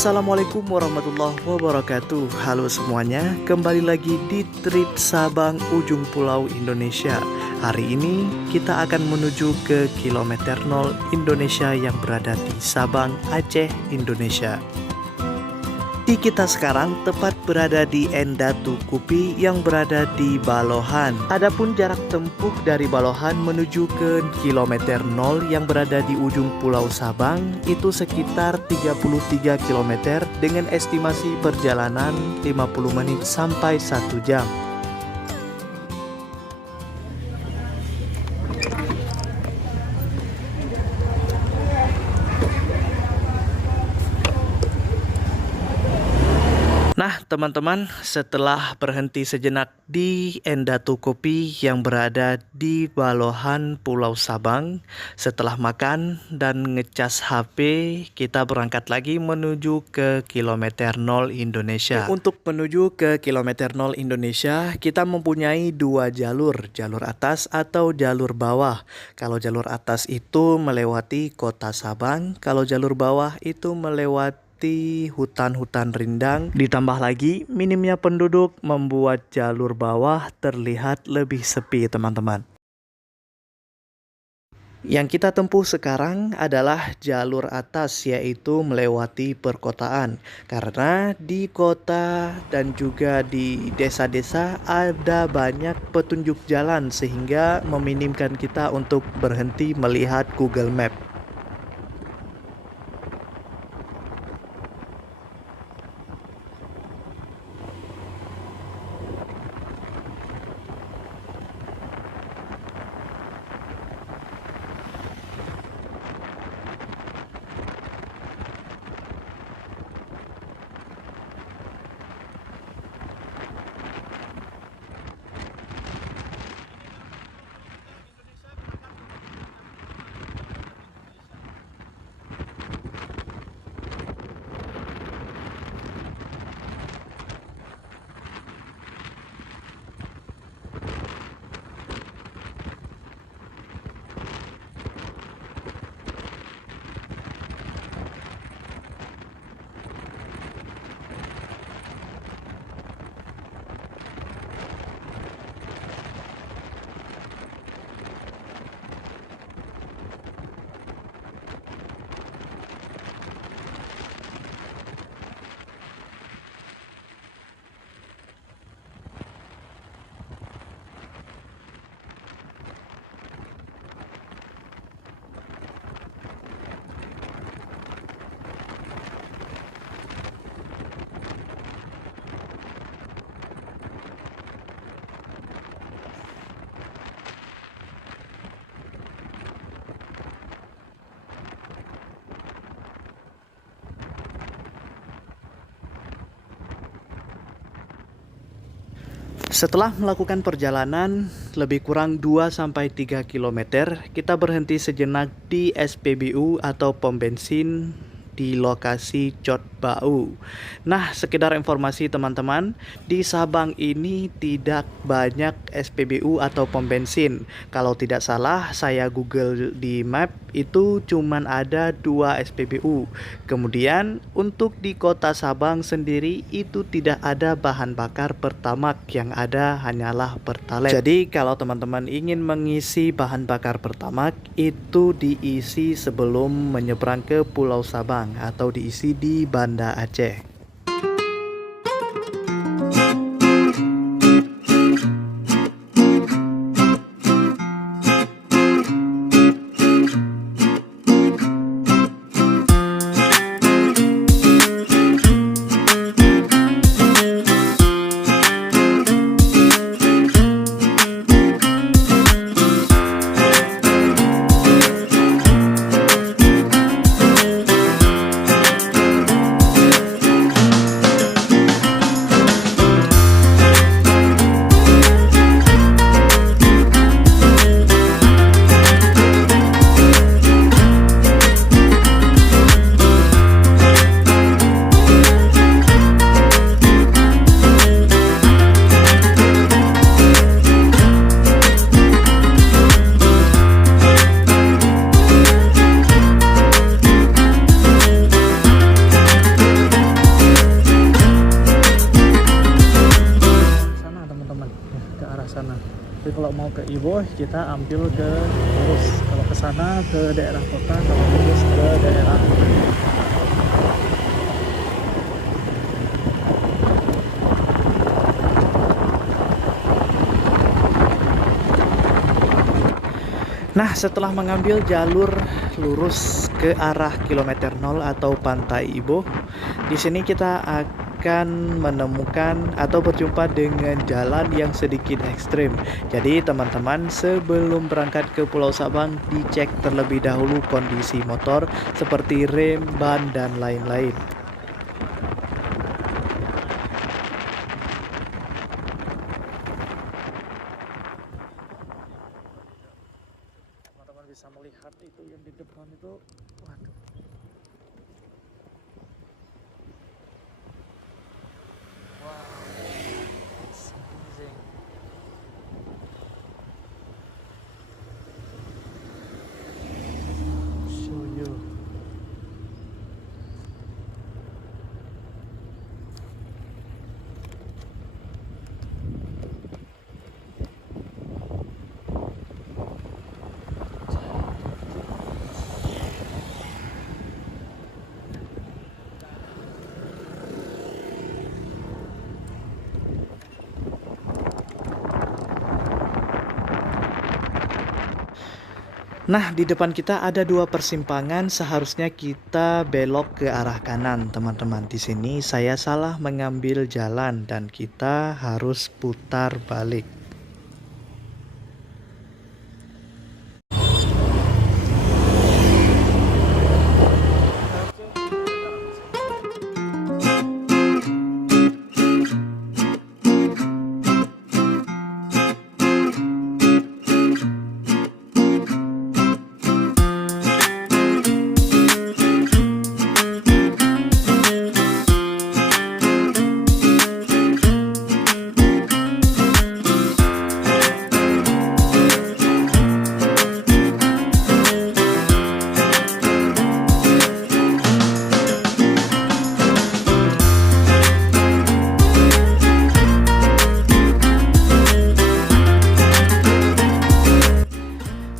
Assalamualaikum warahmatullahi wabarakatuh. Halo semuanya, kembali lagi di trip Sabang ujung pulau Indonesia. Hari ini kita akan menuju ke kilometer 0 Indonesia yang berada di Sabang, Aceh, Indonesia. Kita sekarang tepat berada di Endatu Kupi yang berada di Balohan. Adapun jarak tempuh dari Balohan menuju ke kilometer 0 yang berada di ujung Pulau Sabang itu sekitar 33 km dengan estimasi perjalanan 50 menit sampai 1 jam. Nah teman-teman, setelah berhenti sejenak di Endatu Kopi yang berada di Balohan Pulau Sabang, setelah makan dan ngecas HP, kita berangkat lagi menuju ke kilometer 0 Indonesia. Untuk menuju ke kilometer 0 Indonesia, kita mempunyai dua jalur atas atau jalur bawah. Kalau jalur atas itu melewati kota Sabang, kalau jalur bawah itu melewati hutan-hutan rindang. Ditambah lagi minimnya penduduk membuat jalur bawah terlihat lebih sepi teman-teman. Yang kita tempuh sekarang adalah jalur atas, yaitu melewati perkotaan. Karena di kota dan juga di desa-desa ada banyak petunjuk jalan sehingga meminimkan kita untuk berhenti melihat Google Map. Setelah melakukan perjalanan lebih kurang 2-3 km, kita berhenti sejenak di SPBU atau pom bensin di lokasi Cot Bau. Nah, sekedar informasi teman-teman, di Sabang ini tidak banyak SPBU atau pom bensin. Kalau tidak salah, saya Google di map itu cuman ada 2 SPBU. Kemudian untuk di kota Sabang sendiri itu tidak ada bahan bakar Pertamax, yang ada hanyalah Pertalite. Jadi kalau teman-teman ingin mengisi bahan bakar Pertamax itu diisi sebelum menyeberang ke Pulau Sabang atau diisi di Banda Aceh. kalau mau ke Iboh kita ambil ke lurus, kalau ke sana ke daerah kota, kalau lurus ke daerah. Nah, setelah mengambil jalur lurus ke arah kilometer 0 atau Pantai Iboh, di sini kita akan menemukan atau berjumpa dengan jalan yang sedikit ekstrim. Jadi, teman-teman, sebelum berangkat ke Pulau Sabang, dicek terlebih dahulu kondisi motor seperti rem, ban, dan lain-lain. Teman-teman bisa melihat itu yang di depan itu, waduh. Wow, it's amazing. Show you. Nah, di depan kita ada dua persimpangan, seharusnya kita belok ke arah kanan, teman-teman. Di sini saya salah mengambil jalan dan kita harus putar balik.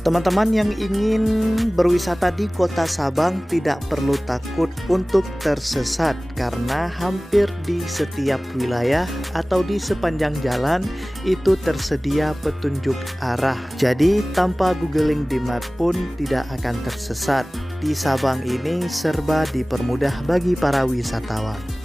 Teman-teman yang ingin berwisata di Kota Sabang tidak perlu takut untuk tersesat karena hampir di setiap wilayah atau di sepanjang jalan itu tersedia petunjuk arah. Jadi tanpa googling di map pun tidak akan tersesat. Di Sabang ini serba dipermudah bagi para wisatawan.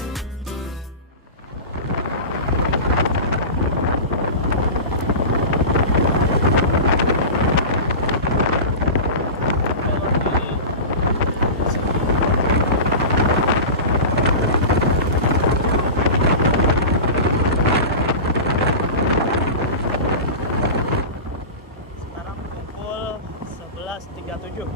Sekarang pukul 11.37.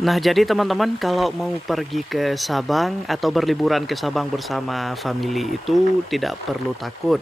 Nah, jadi teman-teman kalau mau pergi ke Sabang atau berliburan ke Sabang bersama family itu tidak perlu takut.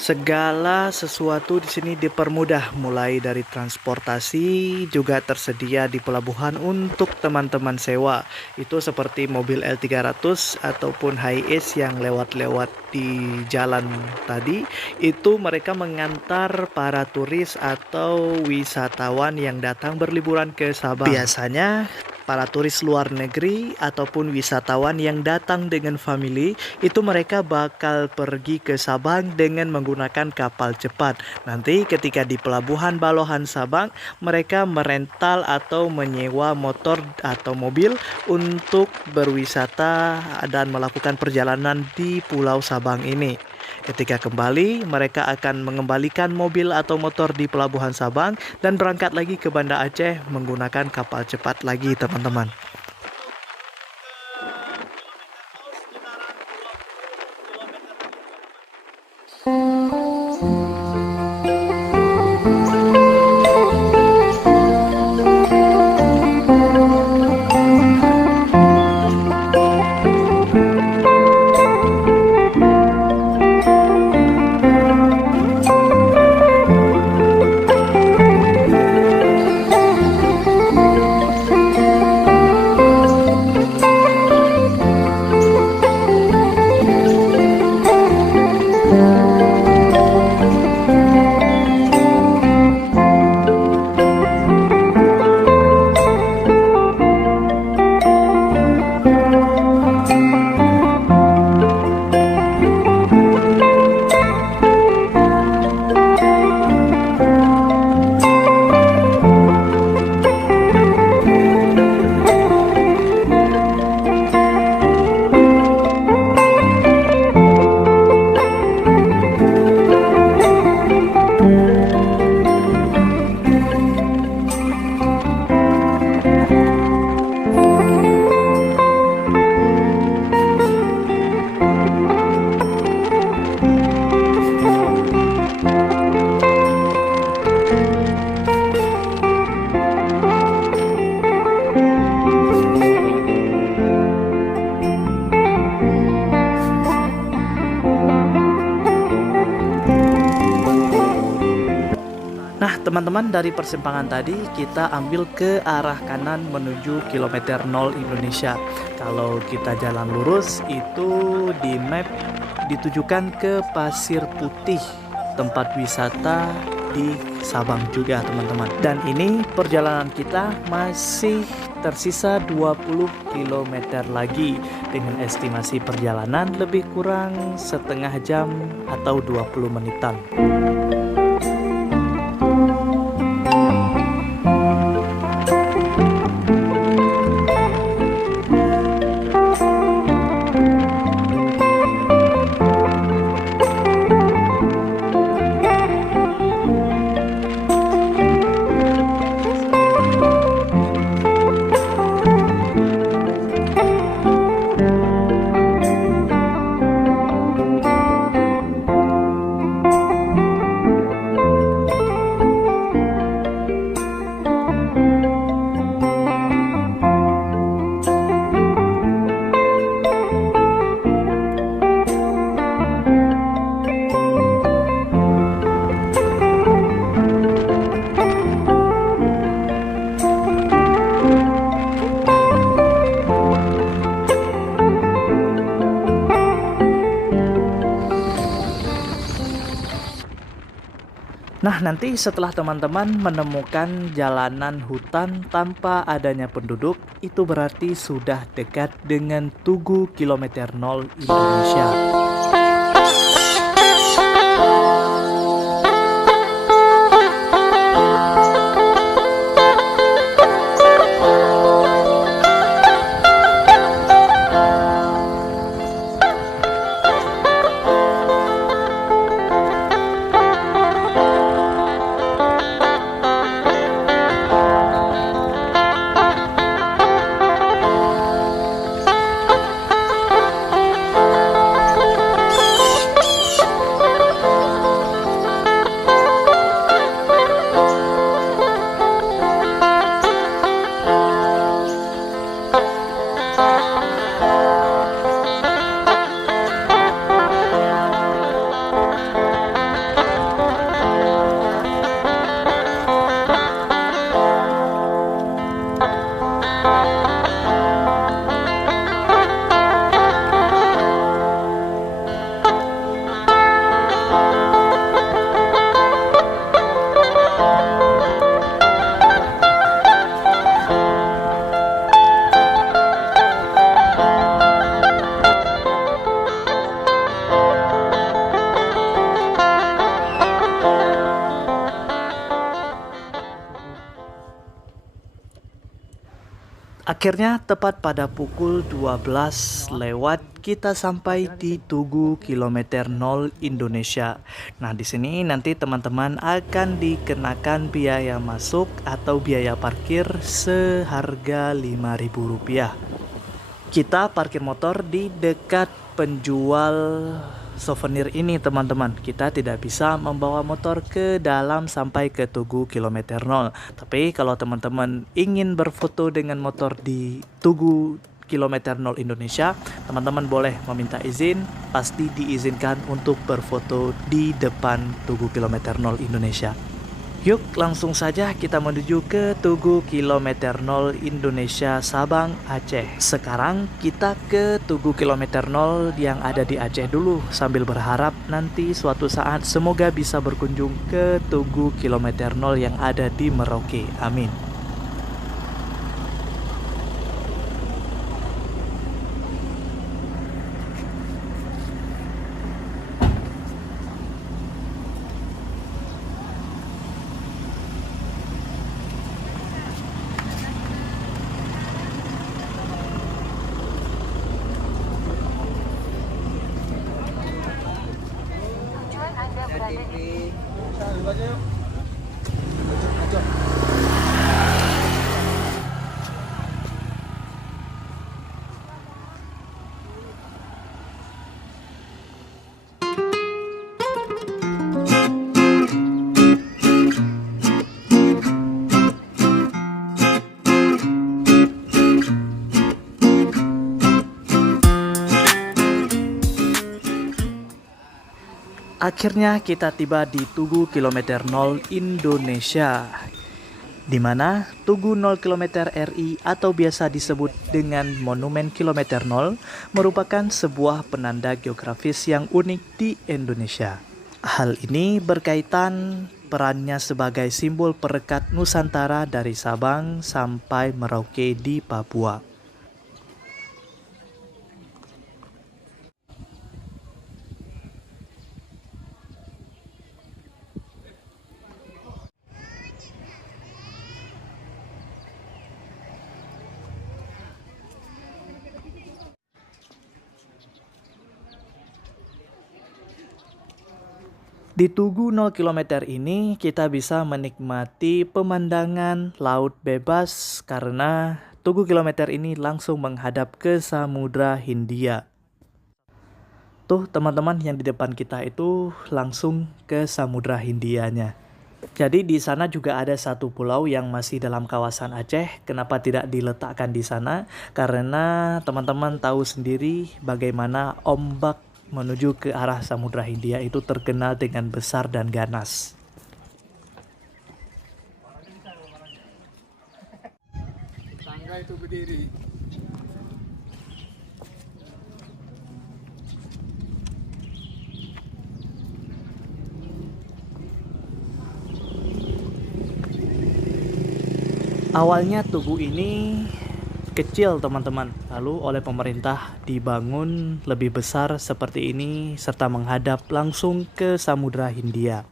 Segala sesuatu di sini dipermudah, mulai dari transportasi juga tersedia di pelabuhan untuk teman-teman sewa. Itu seperti mobil L300 ataupun Hiace yang lewat-lewat di jalan tadi. Itu mereka mengantar para turis atau wisatawan yang datang berliburan ke Sabang. Biasanya para turis luar negeri ataupun wisatawan yang datang dengan family, itu mereka bakal pergi ke Sabang dengan menggunakan kapal cepat. Nanti ketika di Pelabuhan Balohan Sabang, mereka merental atau menyewa motor atau mobil untuk berwisata dan melakukan perjalanan di Pulau Sabang ini. Ketika kembali, mereka akan mengembalikan mobil atau motor di Pelabuhan Sabang dan berangkat lagi ke Banda Aceh menggunakan kapal cepat lagi, teman-teman. Nah, teman-teman, dari persimpangan tadi kita ambil ke arah kanan menuju kilometer 0 Indonesia. Kalau kita jalan lurus itu di map ditujukan ke Pasir Putih, tempat wisata di Sabang juga, teman-teman. Dan ini perjalanan kita masih tersisa 20 km lagi dengan estimasi perjalanan lebih kurang setengah jam atau 20 menitan. Nah, nanti setelah teman-teman menemukan jalanan hutan tanpa adanya penduduk, itu berarti sudah dekat dengan Tugu kilometer 0 Indonesia. Akhirnya tepat pada pukul 12 lewat kita sampai di Tugu kilometer 0 Indonesia. Nah, di sini nanti teman-teman akan dikenakan biaya masuk atau biaya parkir seharga Rp5.000. Kita parkir motor di dekat penjual souvenir ini teman-teman. Kita tidak bisa membawa motor ke dalam sampai ke Tugu kilometer 0. Tapi kalau teman-teman ingin berfoto dengan motor di Tugu kilometer 0 Indonesia, teman-teman boleh meminta izin, pasti diizinkan untuk berfoto di depan Tugu kilometer 0 Indonesia. Yuk langsung saja kita menuju ke Tugu kilometer 0 Indonesia Sabang, Aceh. Sekarang kita ke Tugu kilometer 0 yang ada di Aceh dulu, sambil berharap nanti suatu saat semoga bisa berkunjung ke Tugu kilometer 0 yang ada di Merauke. Amin. Akhirnya kita tiba di Tugu kilometer 0 Indonesia, di mana Tugu 0 km RI atau biasa disebut dengan Monumen Kilometer 0 merupakan sebuah penanda geografis yang unik di Indonesia. Hal ini berkaitan perannya sebagai simbol perekat Nusantara dari Sabang sampai Merauke di Papua. Di Tugu 0 km ini kita bisa menikmati pemandangan laut bebas karena Tugu kilometer ini langsung menghadap ke Samudra Hindia. Tuh teman-teman, yang di depan kita itu langsung ke Samudra Hindianya. Jadi di sana juga ada satu pulau yang masih dalam kawasan Aceh. Kenapa tidak diletakkan di sana? Karena teman-teman tahu sendiri bagaimana ombak menuju ke arah Samudra Hindia itu terkenal dengan besar dan ganas. Tangga itu berdiri. Awalnya tugu ini kecil teman-teman, lalu oleh pemerintah dibangun lebih besar seperti ini serta menghadap langsung ke Samudra Hindia.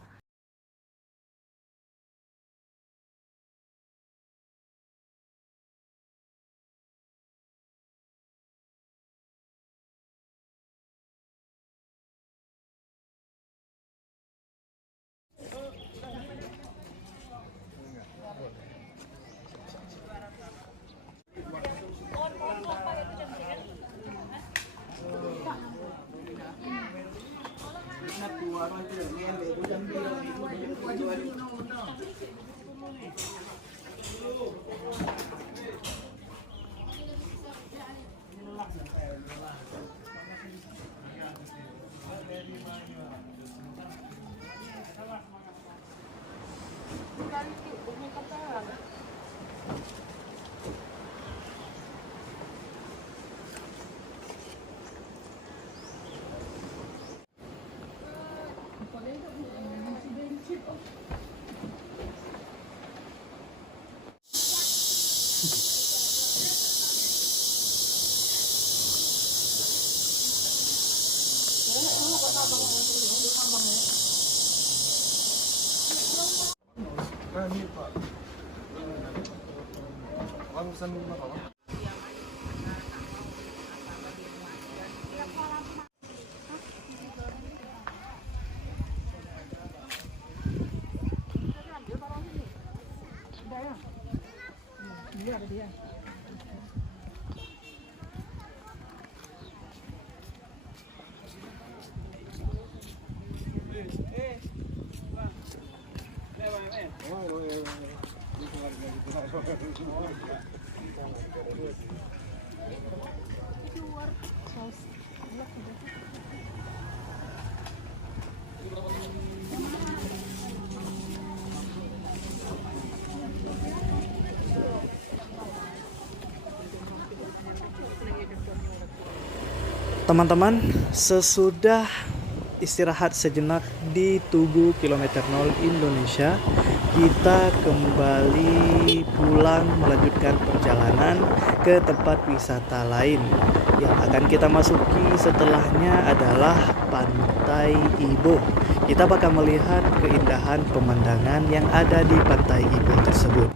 Ini Pak. Langsung apa? Teman-teman, sesudah istirahat sejenak di Tugu kilometer 0 Indonesia, kita kembali pulang melanjutkan perjalanan ke tempat wisata lain. Yang akan kita masuki setelahnya adalah Pantai Iboh. Kita bakal melihat keindahan pemandangan yang ada di Pantai Iboh tersebut.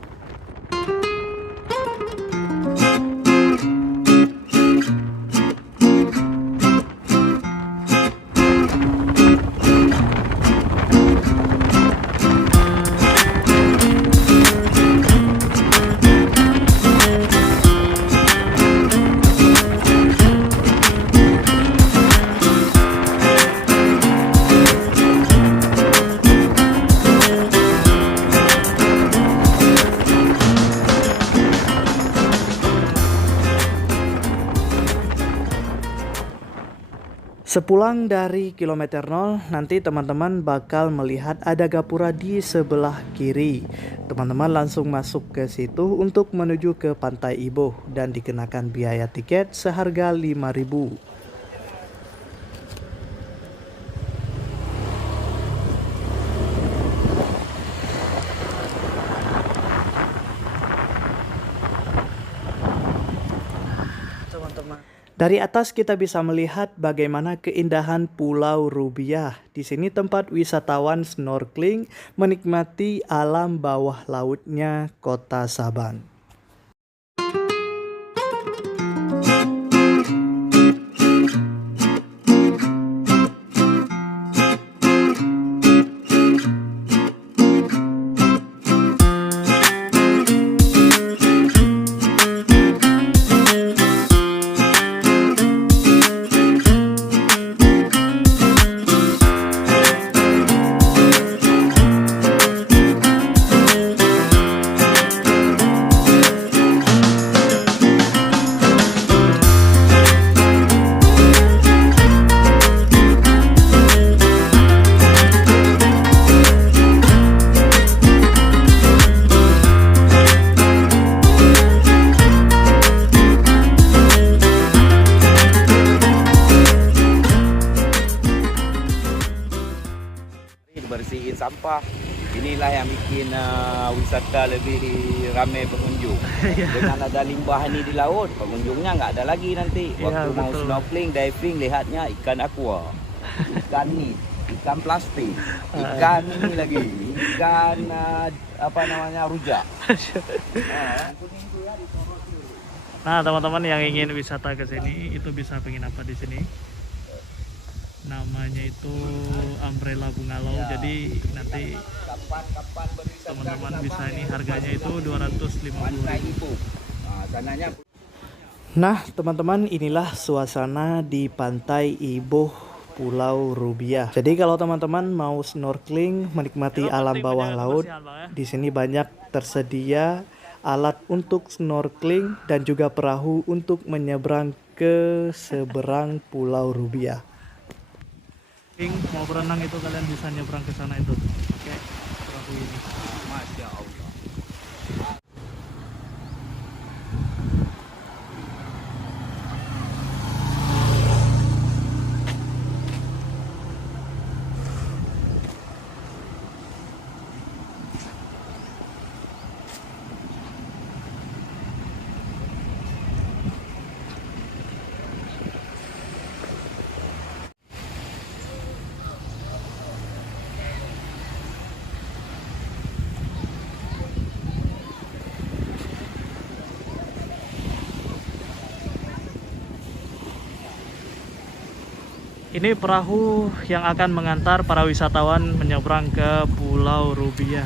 Sepulang dari kilometer 0, nanti teman-teman bakal melihat ada gapura di sebelah kiri. Teman-teman langsung masuk ke situ untuk menuju ke Pantai Iboh dan dikenakan biaya tiket seharga 5.000. Dari atas kita bisa melihat bagaimana keindahan Pulau Rubiah. Di sini tempat wisatawan snorkeling menikmati alam bawah lautnya Kota Saban. Bersihin sampah, inilah yang bikin wisata lebih ramai pengunjung. Dengan ada limbah ini di laut, pengunjungnya nggak ada lagi nanti. Waktu mau snorkeling, diving, lihatnya ikan aqua, ikan nih, ikan plastik, ikan ini lagi, ikan apa namanya rujak. Nah, teman-teman yang ingin wisata ke sini itu bisa penginapan di sini. Namanya itu Umbrella Bungalau. Jadi nanti teman-teman bisa ini harganya itu 250.000. Nah, teman-teman, inilah suasana di Pantai Iboh Pulau Rubiah. Jadi kalau teman-teman mau snorkeling, menikmati alam bawah laut, di sini banyak tersedia alat untuk snorkeling dan juga perahu untuk menyeberang ke seberang Pulau Rubiah. Mau berenang itu kalian bisa nyebrang ke sana itu pakai perahu ini. Masya Allah. Ini perahu yang akan mengantar para wisatawan menyeberang ke Pulau Rubiah.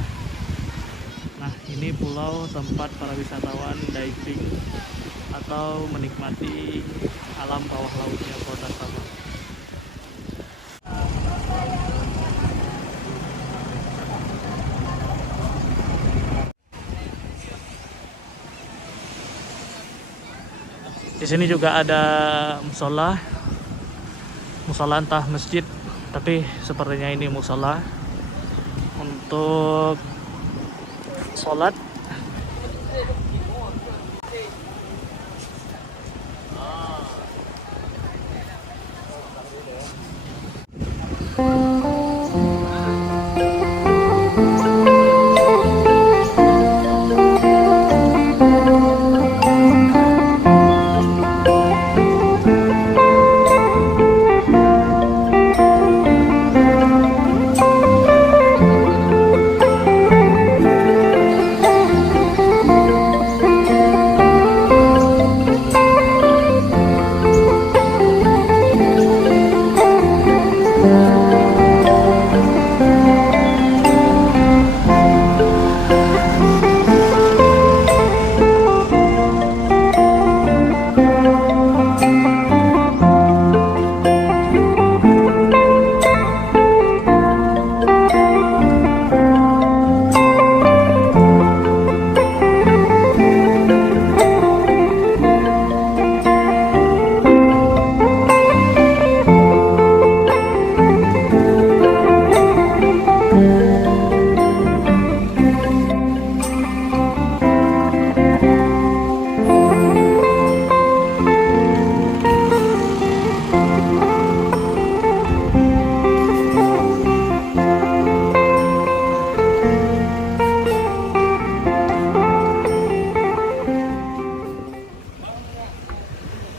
Nah, Nah, ini pulau tempat para wisatawan diving atau menikmati alam bawah lautnya Kota Sabang. Di sini juga ada musola entah masjid, tapi sepertinya ini musola untuk sholat.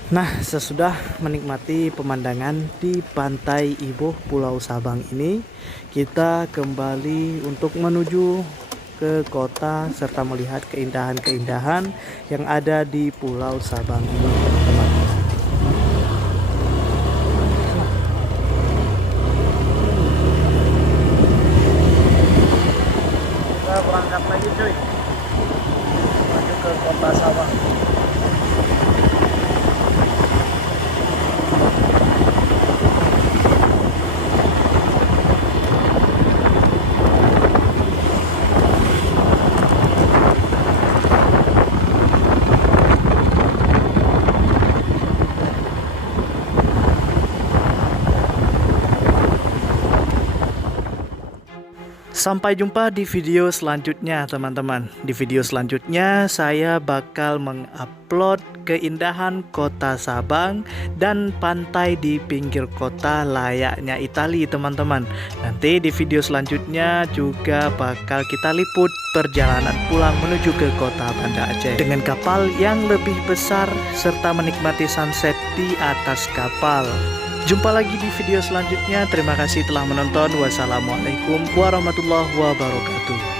Nah, sesudah menikmati pemandangan di Pantai Iboh Pulau Sabang ini, kita kembali untuk menuju ke kota serta melihat keindahan-keindahan yang ada di Pulau Sabang ini, teman-teman. Kita berangkat lagi, cuy, menuju ke kota Sabang. Sampai jumpa di video selanjutnya, teman-teman. Di video selanjutnya saya bakal mengupload keindahan kota Sabang dan pantai di pinggir kota layaknya Italia, teman-teman. Nanti di video selanjutnya juga bakal kita liput perjalanan pulang menuju ke kota Banda Aceh dengan kapal yang lebih besar serta menikmati sunset di atas kapal. Jumpa lagi di video selanjutnya. Terima kasih telah menonton. Wassalamualaikum warahmatullahi wabarakatuh.